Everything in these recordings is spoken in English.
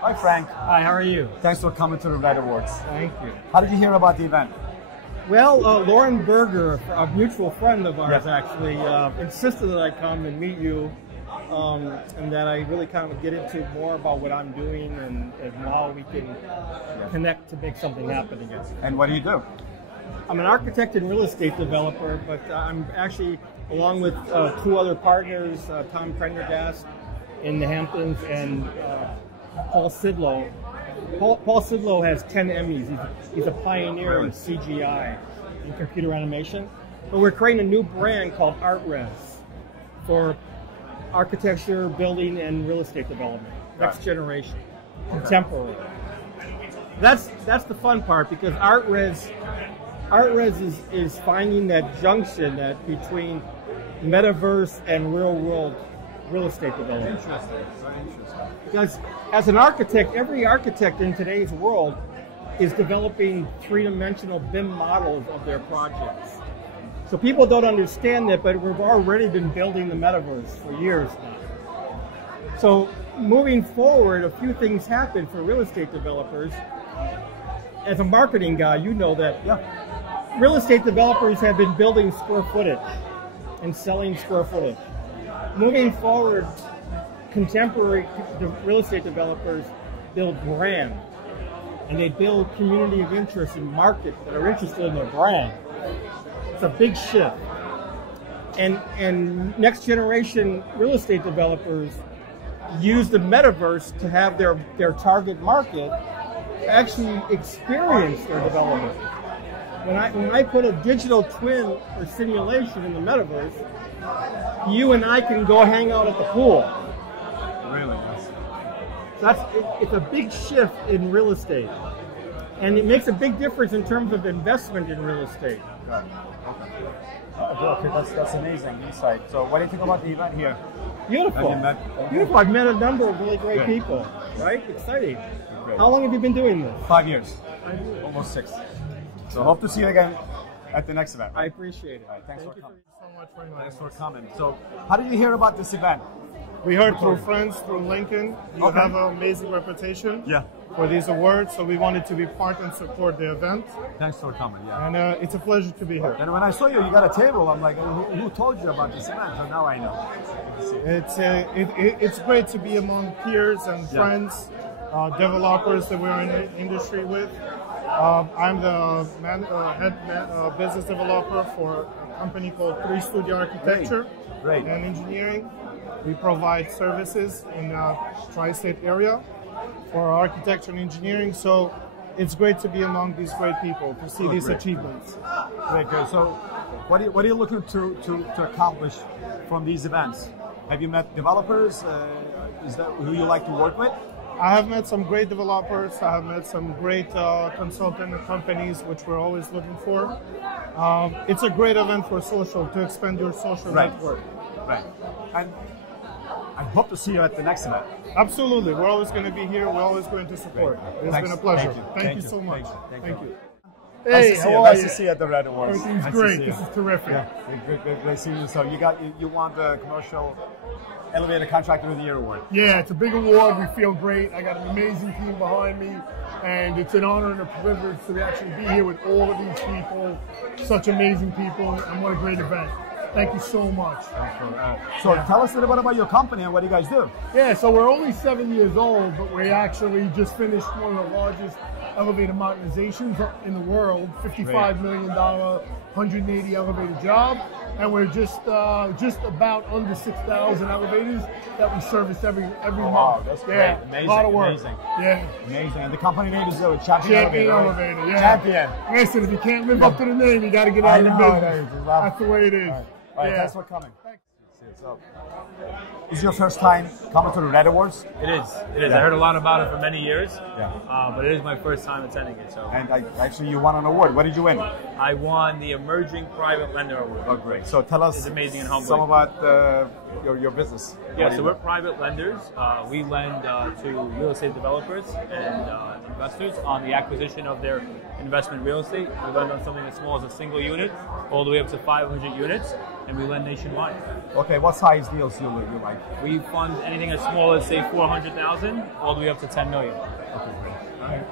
Hi, Frank. Hi, how are you? Thanks for coming to the REIT Awards. Thank you. How did you hear about the event? Well, Lauren Berger, a mutual friend of ours, actually insisted that I come and meet you, and that I really kind of get into more about what I'm doing and how we can connect to make something happen again. And what do you do? I'm an architect and real estate developer, but I'm actually, along with two other partners, Tom Prendergast in the Hamptons and Paul Sidlow. Paul Sidlow has 10 Emmys. He's a pioneer in CGI, in computer animation. But we're creating a new brand called ArtRes for architecture, building, and real estate development. Next generation, contemporary. That's the fun part, because ArtRes is finding that junction between metaverse and real world real estate development. Interesting. Very interesting. Because as an architect, every architect in today's world is developing three-dimensional BIM models of their projects. So people don't understand that, but we've already been building the metaverse for years now. So moving forward, a few things happen for real estate developers. As a marketing guy, you know that real estate developers have been building square footage and selling square footage. Moving forward, contemporary real estate developers build brand, and they build community of interest and market that are interested in their brand. It's a big shift. And next generation real estate developers use the metaverse to have their target market actually experience their development. When I put a digital twin or simulation in the metaverse, you and I can go hang out at the pool. Really? So it's a big shift in real estate. And it makes a big difference in terms of investment in real estate. Okay, that's amazing insight. So what do you think about the event here? Beautiful. Beautiful. I've met a number of really great people. Right? Exciting. How long have you been doing this? 5 years. Almost 6. So hope to see you again at the next event. I appreciate it. All right, thank you so much for Thanks for coming. So how did you hear about this event? We heard through friends, through LinkedIn. You have an amazing reputation for these awards, so we wanted to be part and support the event. Thanks for coming, And it's a pleasure to be here. And when I saw you got a table, I'm like, who told you about this event? So now I know. It's great to be among peers and friends, developers that we're in the industry with. I'm the head business developer for a company called 3 Studio Architecture and Engineering. We provide services in the tri-state area for architecture and engineering. So it's great to be among these great people, to see these achievements. Great, good. So what are you looking to accomplish from these events? Have you met developers? Is that who you like to work with? I have met some great developers. I have met some great consultant companies, which we're always looking for. It's a great event for social, to expand your social network. Right. And I hope to see you at the next event. Absolutely. We're always going to be here. We're always going to support. It's been a pleasure. Thank you so much. Thank you. Hey, how are you? Nice to see you at the REIT Awards. Everything's great. This is terrific. Great seeing you. So you won the commercial Elevator Contractor of the Year award. Yeah, it's a big award. We feel great. I got an amazing team behind me, and it's an honor and a privilege to actually be here with all of these people, such amazing people, and what a great event. Thank you so much. So tell us a little bit about your company and what you guys do. Yeah, so we're only 7 years old, but we actually just finished one of the largest elevator modernizations in the world, $55 million, 180 elevator job. And we're just about under 6,000 elevators that we service every month. Wow, that's great. Amazing. A lot of work. Amazing. Yeah. Amazing. And the company name is Champion Elevator. Yeah. Champion. Listen, if you can't live up to the name, you got to get out of the business. That's the way it is. All right, thanks for coming. Is your first time coming to the REIT Awards? It is. It is. I heard a lot about it for many years. But it is my first time attending it. So. And actually, you won an award. What did you win? I won the Emerging Private Lender Award. Oh, great. So tell us amazing and humbling. some about your business. Yeah, so we're private lenders. We lend to real estate developers and investors on the acquisition of their investment real estate. We lend on something as small as a single unit all the way up to 500 units. and we lend nationwide. Okay, what size deals you like? We fund anything as small as say 400,000 all the way up to 10 million. Okay, great. All right.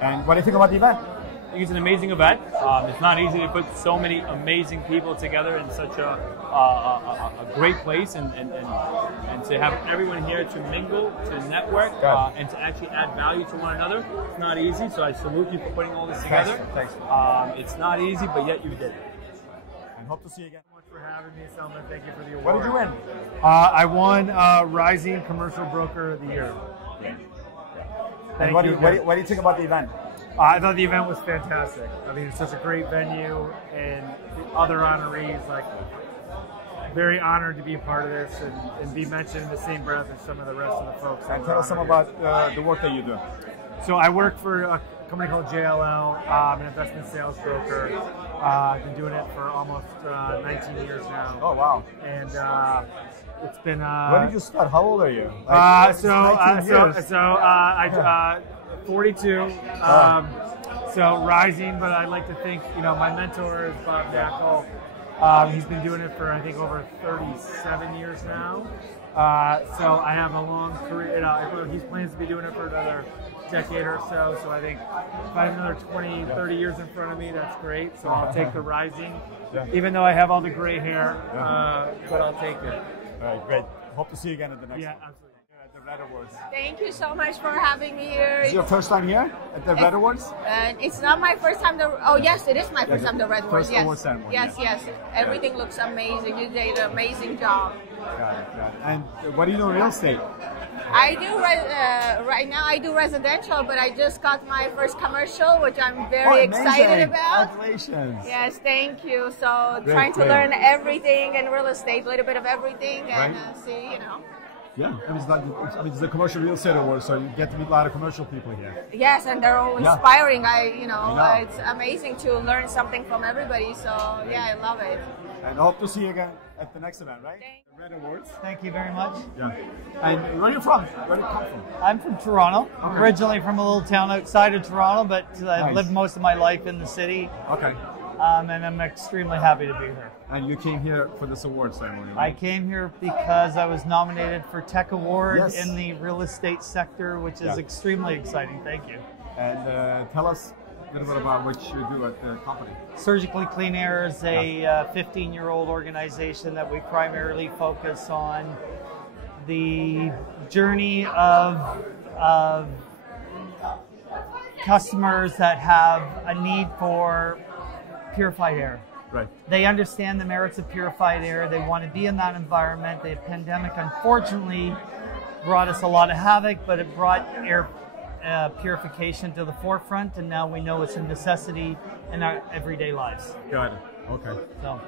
And what do you think about the event? I think it's an amazing event. It's not easy to put so many amazing people together in such a great place, and to have everyone here to mingle, to network, and to actually add value to one another. It's not easy, so I salute you for putting all this together. Thanks. It's not easy, but yet you did it. And hope to see you again. Thank you for having me, Selman. Thank you for the award. What did you win? I won Rising Commercial Broker of the Year. And what do you think about the event? I thought the event was fantastic. I mean, it's such a great venue, and the other honorees, like, very honored to be a part of this and be mentioned in the same breath as some of the rest of the folks. And tell us some about the work that you do. So I work for a company called JLL, I'm an investment sales broker. I've been doing it for almost 19 years now. Oh, wow. And it's been... when did you start? How old are you? 42. So rising, but I like to think, my mentor is Bob KNAKAL. He's been doing it for, I think, over 37 years now. So I have a long career. He plans to be doing it for another decade or so. So I think if I have another 20, 30 years in front of me, that's great. So I'll take the rising, even though I have all the gray hair, but I'll take it. All right, great. Hope to see you again at the next one. Absolutely. At the REIT Awards. Thank you so much for having me here. Is it your first time here at the REIT Awards? It's not my first time. Yes, it is my first time. The REIT Awards. First award ceremony. Yes. Everything looks amazing. You did an amazing job. Got it. And what do you do in real estate? I do right now. I do residential, but I just got my first commercial, which I'm very excited about. Congratulations! Yes, thank you. So trying to learn everything in real estate, a little bit of everything, and see, Yeah, it's the commercial real estate award, so you get to meet a lot of commercial people here. Yes, and they're all inspiring. It's amazing to learn something from everybody. So I love it. And I hope to see you again at the next event, right? The REIT Awards. Thank you very much. Yeah. And where are you from? Where do you come from? I'm from Toronto. Okay. Originally from a little town outside of Toronto, but I've lived most of my life in the city. Okay. And I'm extremely happy to be here. And you came here for this award ceremony, right? I came here because I was nominated for Tech Award in the real estate sector, which is extremely exciting. Thank you. And tell us a little bit about what you do at the company. Surgically Clean Air is a 15-year-old organization that we primarily focus on the journey of customers that have a need for purified air. Right. They understand the merits of purified air. They want to be in that environment. The pandemic, unfortunately, brought us a lot of havoc, but it brought air purification to the forefront, and now we know it's a necessity in our everyday lives. Got it. Okay. So,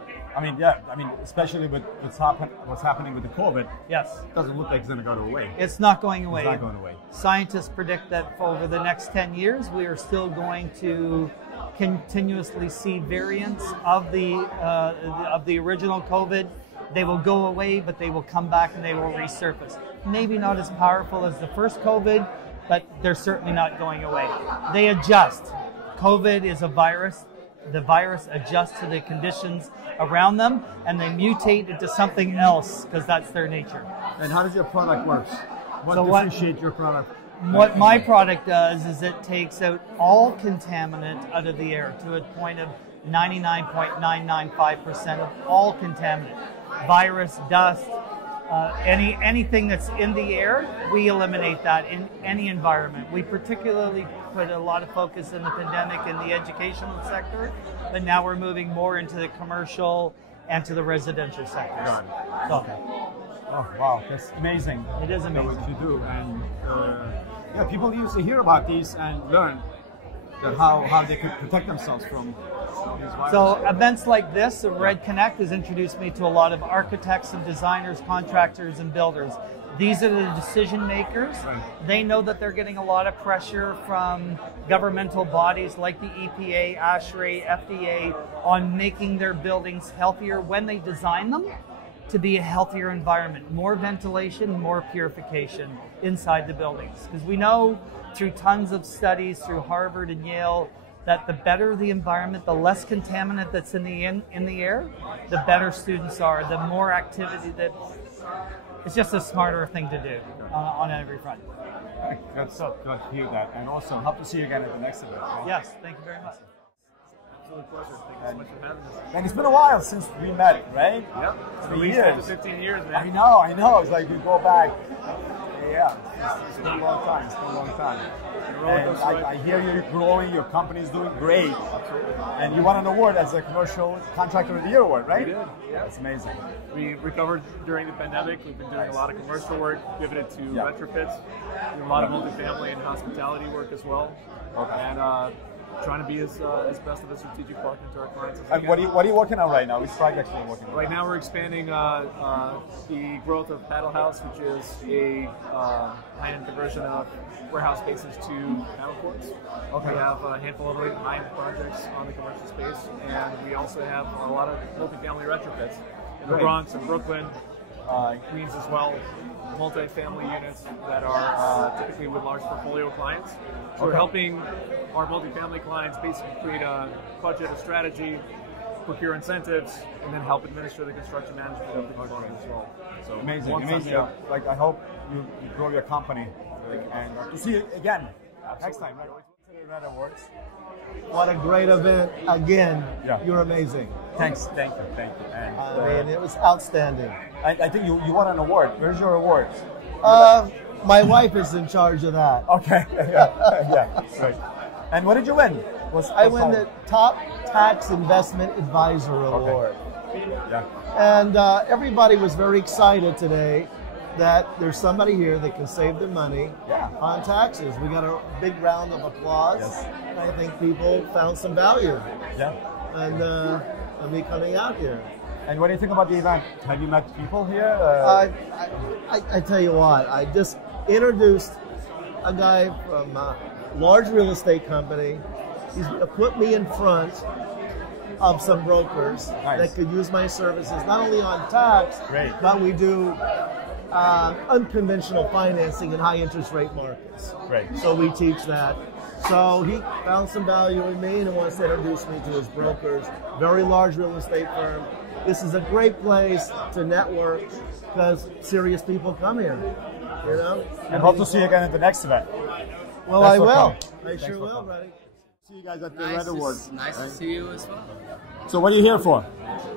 especially with what's happening with the COVID. Yes. It doesn't look like it's going to go away. It's not going away. It's not going away. Scientists predict that over the next 10 years, we are still going to continuously see variants of the original COVID. They will go away, but they will come back and they will resurface. Maybe not as powerful as the first COVID, but they're certainly not going away. They adjust. COVID is a virus. The virus adjusts to the conditions around them, and they mutate into something else because that's their nature. And how does your product work? What differentiates your product? What my product does is it takes out all contaminant out of the air to a point of 99.995% of all contaminant. Virus, dust, anything that's in the air, we eliminate that in any environment. We particularly put a lot of focus in the pandemic in the educational sector, but now we're moving more into the commercial and to the residential sectors. Got it. Okay. Oh, wow, that's amazing. It is amazing. What you do, and people used to hear about these and learn that how they could protect themselves from these viruses. So events like this, Red Connect, has introduced me to a lot of architects and designers, contractors and builders. These are the decision makers. Right. They know that they're getting a lot of pressure from governmental bodies like the EPA, ASHRAE, FDA on making their buildings healthier when they design them to be a healthier environment, more ventilation, more purification inside the buildings. Because we know through tons of studies, through Harvard and Yale, that the better the environment, the less contaminant that's in the air, the better students are, the more activity that. It's just a smarter thing to do on every front. Good to hear that. And also, hope to see you again at the next event. Right? Yes, thank you very much. Absolute pleasure. Thank you so much for having us. And it's been a while since we met, right? Yep. It's been least years. 15 years, man. I know. It's like you go back. Yeah, it's been a long time. It's been a long time. And I hear you're growing. Your company is doing great. And you won an award as a Commercial Contractor of the Year award, right? We did. Yeah. That's amazing. We recovered during the pandemic. We've been doing a lot of commercial work, giving it to retrofits, doing a lot of multifamily and hospitality work as well. Okay. And trying to be as best of a strategic partner to our clients as we can. What are you working on right now? Which projects are you working on? Right now we're expanding the growth of Paddle House, which is a high-end conversion of warehouse spaces to paddle courts. Okay. We have a handful of high-end projects on the commercial space, and we also have a lot of multifamily retrofits in the Bronx and Brooklyn, Queens as well. Multi-family units that are typically with large portfolio clients. So we're helping our multifamily clients basically create a budget, a strategy, procure incentives, and then help administer the construction management of the component as well. So amazing. Like I hope you grow your company, and to see you again next time. Right? Awards. What a great event again. Yeah. You're amazing. Thank you. And, I mean, it was outstanding. I think you won an award. Where's your award? My wife is in charge of that. Okay. Yeah. Right. And what did you win? I won the Top Tax Investment Advisor Award. Yeah. And everybody was very excited today that there's somebody here that can save their money on taxes. We got a big round of applause. Yes. I think people found some value. Yeah. And me coming out here. And what do you think about the event? Have you met people here? I tell you what, I just introduced a guy from a large real estate company. He's put me in front of some brokers that could use my services, not only on tax, but we do unconventional financing in high interest rate markets. Right. So we teach that. So he found some value in me and wants to introduce me to his brokers. Very large real estate firm. This is a great place to network because serious people come here. You know. And hope to see you again at the next event. Well, I will. I sure will, buddy. See you guys at the REIT Awards. Nice to see you as well. So what are you here for?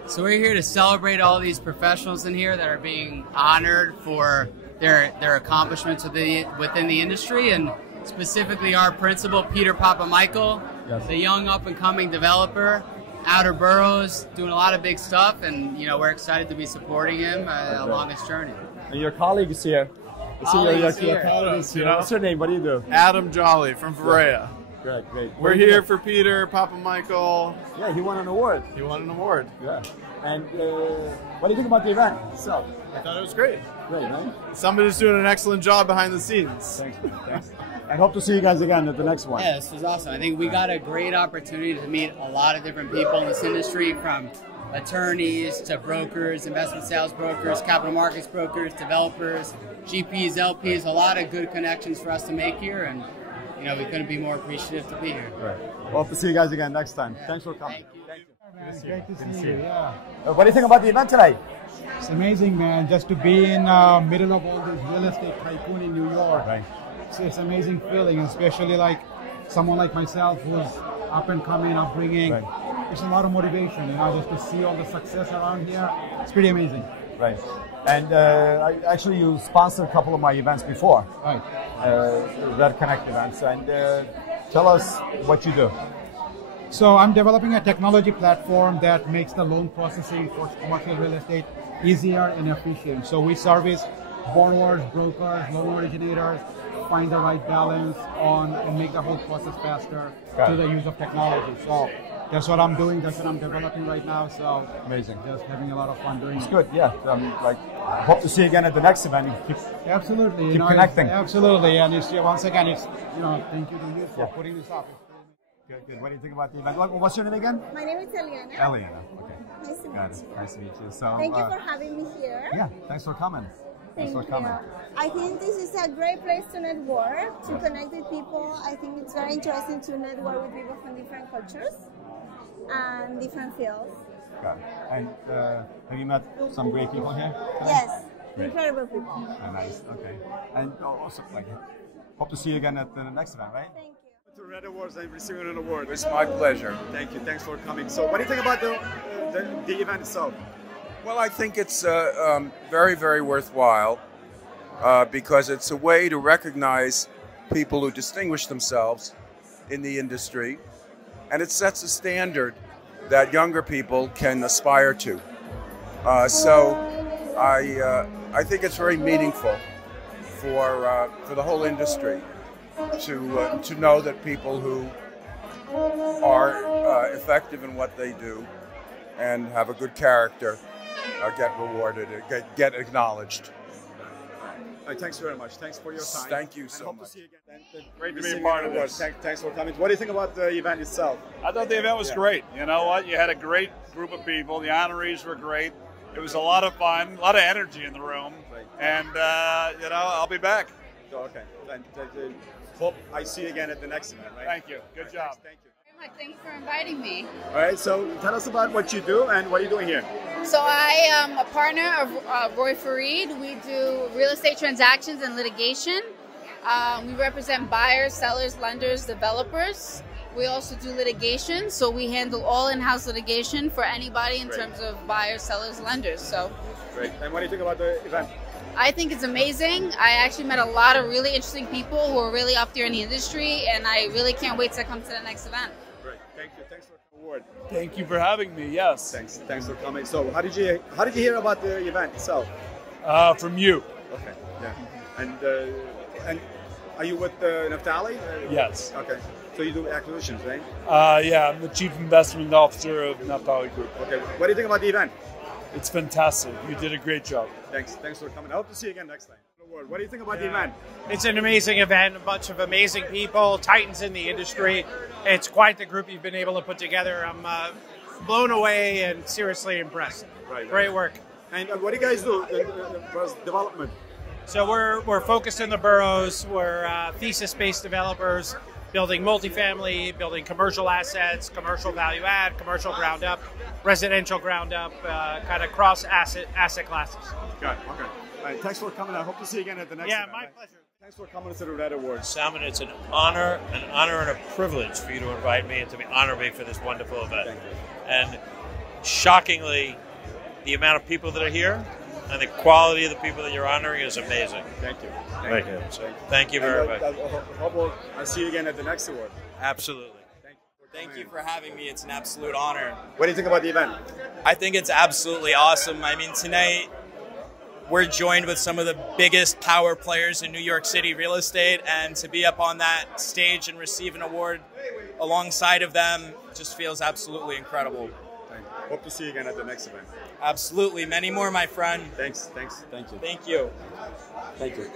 So we're here to celebrate all these professionals in here that are being honored for their accomplishments within the industry, and specifically our principal, Peter PAPAMICHAEL, the young up-and-coming developer, outer boroughs, doing a lot of big stuff, and we're excited to be supporting him along his journey. And your colleague is here. Your colleague is here. What's your name? What do you do? Adam Jolly from Varela. Great. We're here for Peter PAPAMICHAEL. Yeah, he won an award. Yeah. And what do you think about the event itself? I thought it was great. Great, right? Somebody's doing an excellent job behind the scenes. Thanks. And hope to see you guys again at the next one. Yeah, this was awesome. I think we got a great opportunity to meet a lot of different people in this industry, from attorneys to brokers, investment sales brokers, capital markets brokers, developers, GPs, LPs, a lot of good connections for us to make here, and we couldn't be more appreciative to be here. Right. Well, hope to see you guys again next time. Thanks for coming. Thank you. Great to see you. Yeah. What do you think about the event today? It's amazing, man. Just to be in middle of all this real estate tycoon in New York. Right. It's an amazing feeling, especially like someone like myself who's up and coming, upbringing. Right. There's a lot of motivation, just to see all the success around here. It's pretty amazing. Right. And actually, you sponsored a couple of my events before. Right. Red Connect events. And tell us what you do. So I'm developing a technology platform that makes the loan processing for commercial real estate easier and efficient. So we service borrowers, brokers, loan originators, find the right balance on and make the whole process faster through the use of technology. So that's what I'm doing. That's what I'm developing right now. So amazing. Just having a lot of fun doing it. It's good. Yeah. Hope to see you again at the next event. Absolutely. Keep connecting. Absolutely. And once again, thank you to you for putting this up. Good. What do you think about the event? What's your name again? My name is Eliana. Eliana. Okay. Nice to meet you. Nice to meet you. So, thank you for having me here. Yeah. Thanks for coming. Thanks for coming. I think this is a great place to network, to connect with people. I think it's very interesting to network with people from different cultures and different fields. Got it. And have you met some great people here? Yes, Great. incredible people. Nice. Okay. And also, like, hope to see you again at the next event, right? Thank you. To REIT Awards and receiving an award. It's my pleasure. Thank you. Thanks for coming. So, what do you think about the event itself? Well, I think it's very, very worthwhile because it's a way to recognize people who distinguish themselves in the industry, and it sets a standard that younger people can aspire to. So I think it's very meaningful for the whole industry to know that people who are effective in what they do and have a good character get rewarded, get acknowledged. Thanks very much. Thanks for your time. Thank you so much. To see you again. Great to be a part of this. Thanks for coming. What do you think about the event itself? I thought the event was great. You know what? You had a great group of people. The honorees were great. It was a lot of fun, a lot of energy in the room. And, you know, I'll be back. Okay. Hope I see you again at the next event, right? Thank you. Good job. Thank you. Thank you for inviting me. All right, so tell us about what you do and what are you doing here? So I am a partner of Roy Fareed. We do real estate transactions and litigation. We represent buyers, sellers, lenders, developers. We also do litigation, so we handle all in-house litigation for anybody in terms of buyers, sellers, lenders. So great. And what do you think about the event? I think it's amazing. I actually met a lot of really interesting people who are really up there in the industry, and I really can't wait to come to the next event. Great. Thank you. Thanks for the award. Thank you for having me. Yes. Thanks for coming. So, how did you hear about the event itself? From you. Okay. Yeah. And are you with Naftali? Yes. Okay. So you do acquisitions, right? Yeah, I'm the Chief Investment Officer of Naftali Group. Okay. What do you think about the event? It's fantastic. You did a great job. Thanks for coming. I hope to see you again next time. What do you think about the event? It's an amazing event, a bunch of amazing people, titans in the industry. It's quite the group you've been able to put together. I'm blown away and seriously impressed. Right. Great work. And what do you guys do for development? So we're focused in the boroughs. We're thesis-based developers, building multifamily, building commercial assets, commercial value add, commercial ground up, residential ground up, kind of cross asset classes. Got it. Okay. All right, thanks for coming. I hope to see you again at the next event. My pleasure. Thanks for coming to the REIT Awards. Salman, it's an honor and a privilege for you to invite me and to honor me for this wonderful event. Thank you. And shockingly, the amount of people that are here and the quality of the people that you're honoring is amazing. Thank you. Thank you. So, thank you very much. Hope I'll see you again at the next award. Absolutely. Thank you for having me. It's an absolute honor. What do you think about the event? I think it's absolutely awesome. I mean, tonight we're joined with some of the biggest power players in New York City real estate, and to be up on that stage and receive an award alongside of them just feels absolutely incredible. Thank you. Hope to see you again at the next event. Absolutely. Many more, my friend. Thanks. Thank you. Thank you. Thank you.